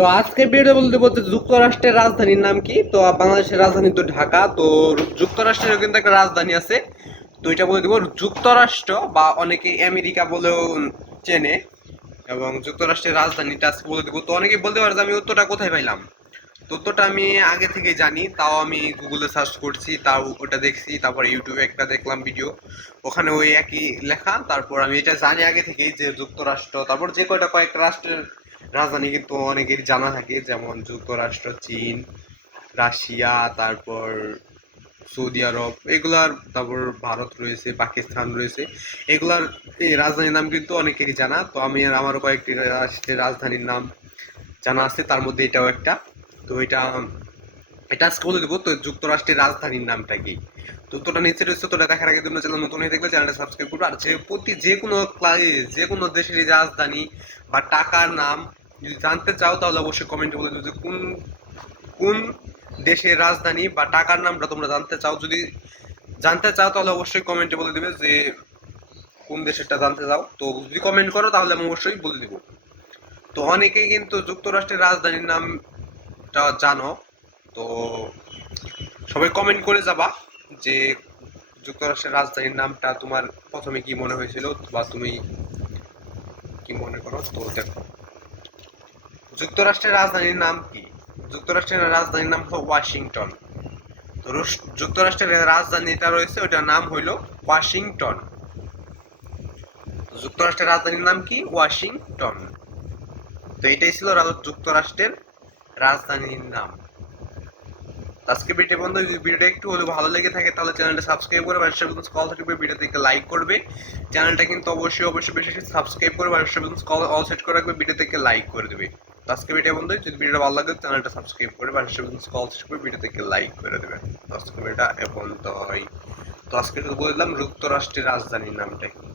তো আজকে ভিডিও বলতে বলতে যুক্তরাষ্ট্রের রাজধানীর নাম কি? তো বাংলাদেশের রাজধানী তো ঢাকা। তো যুক্তরাষ্ট্রের কিন্তু একটা রাজধানী আছে। তো এটা বলে দেবো যুক্তরাষ্ট্র বা অনেকে আমেরিকা বলেও চেনে। এবং যুক্তরাষ্ট্রের রাজধানীটা আজকে বলে দেবো। তো অনেকে বলতে পারে যে আমি উত্তরটা কোথায় পাইলাম? তো উত্তরটা আমি আগে থেকে জানি। তাও আমি গুগলে সার্চ করছি, তাও ওটা দেখছি। তারপর ইউটিউবে একটা দেখলাম ভিডিও ওখানে ওই একই লেখা। তারপর আমি এটা জানি আগে থেকেই যে যুক্তরাষ্ট্র, তারপর যে কয়টা কয়েকটা রাষ্ট্রের রাজধানী কিন্তু অনেকেরই জানা থাকে, যেমন যুক্তরাষ্ট্র, চীন, রাশিয়া, তারপর সৌদি আরব, এগুলার তারপর ভারত রয়েছে, পাকিস্তান রয়েছে। এগুলার এই রাজধানীর নাম কিন্তু অনেকেরই জানা, তো আমি আর আমারও কয়েকটি রাষ্ট্রের রাজধানীর নাম জানা আছে, তার মধ্যে এটাও একটা। তো এটা এটা আজকে বলে দেবো, তো যুক্তরাষ্ট্রের রাজধানীর নামটা কি? তো তোটা নিচে রয়েছে তোটা দেখার আগে তোমরা চ্যানেল নতুন হয়ে থাকলে চ্যানেলটা সাবস্ক্রাইব করবে। আর যে প্রতি যে কোনো যে কোনো দেশের রাজধানী বা টাকার নাম যদি জানতে চাও তাহলে অবশ্যই কমেন্টে বলে দেবে যে কোন কোন দেশের রাজধানী বা টাকার নামটা তোমরা জানতে চাও। যদি জানতে চাও তাহলে অবশ্যই কমেন্টে বলে দেবে যে কোন দেশেরটা জানতে চাও। তো যদি কমেন্ট করো তাহলে আমি অবশ্যই বলে দেবো। তো অনেকেই কিন্তু যুক্তরাষ্ট্রের রাজধানীর নামটা জানো। তো সবাই কমেন্ট করে যাবা যে যুক্তরাষ্ট্রের রাজধানীর নামটা তোমার প্রথমে কি মনে হয়েছিল বা তুমি কি মনে করো? তো দেখো। যুক্তরাষ্ট্রের রাজধানীর নাম কি? যুক্তরাষ্ট্রের রাজধানীর নাম হলো ওয়াশিংটন। তো যুক্তরাষ্ট্রের রাজধানীটা রয়েছে ওটার নাম হইল ওয়াশিংটন। যুক্তরাষ্ট্রের রাজধানীর নাম কি? ওয়াশিংটন। তো এটাই ছিল যুক্তরাষ্ট্রের রাজধানীর নাম। আজকে ভিডিও বন্ধু ভিডিওটা একটু হলেও ভালো লেগে থাকে, তাহলে চ্যানেলটা সাবস্ক্রাইব করে মানুষের মতন কল থাকবে ভিডিও থেকে লাইক করবে। চ্যানেলটা কিন্তু অবশ্যই অবশ্যই বেশি সাবস্ক্রাইব করে মানুষের মতন কল অল সেট করে রাখবে ভিডিও থেকে লাইক করে দেবে। আজকে ভিডিও বন্ধু যদি ভিডিওটা ভালো লাগে, চ্যানেলটা সাবস্ক্রাইব করে পাশে কল করে ভিডিও থেকে লাইক করে দেবে তো আজকে ভিডিওটা এখন তো তো আজকে শুধু বললাম যুক্তরাষ্ট্রের রাজধানীর নামটা কি